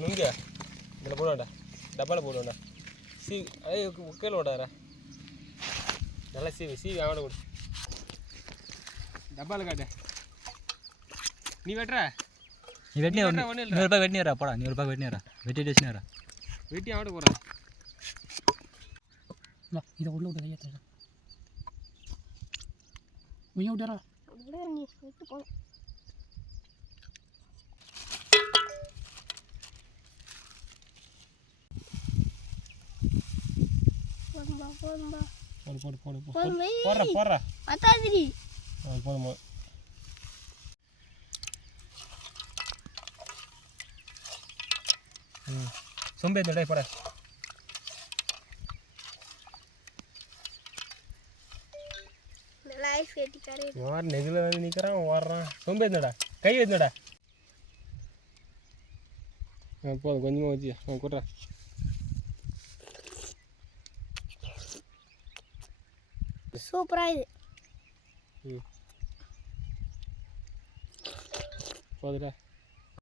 நுங்க இதில் போடுவாண்டா டப்பாவில் போடுவாண்டா அதே கீழே விடாதா நல்லா சீவி அவனை கொடு டப்பாவில் காட்டு நீ வெட்டுற நீ வெட்டி ₹100 வெட்டி வரா போடா ₹100 வெட்டி வரா வெட்டிட்டு வச்சுன்னு வரா வெட்டி அவனை போடுறா இதை உள்ள விட்டு கையை தர உய்ய விட்டுறா நீ விட்டு போ போடுறா அத்தாதிரி போதும் சொம்பேத்தடை போட யார் நெகில் வந்து நிற்கிறான் ஓடுறான் சொம்பேத்தடா கை வைத்தடா போதும் கொஞ்சமாக வச்சு கொடுறா சூப்பராக இது போதுடா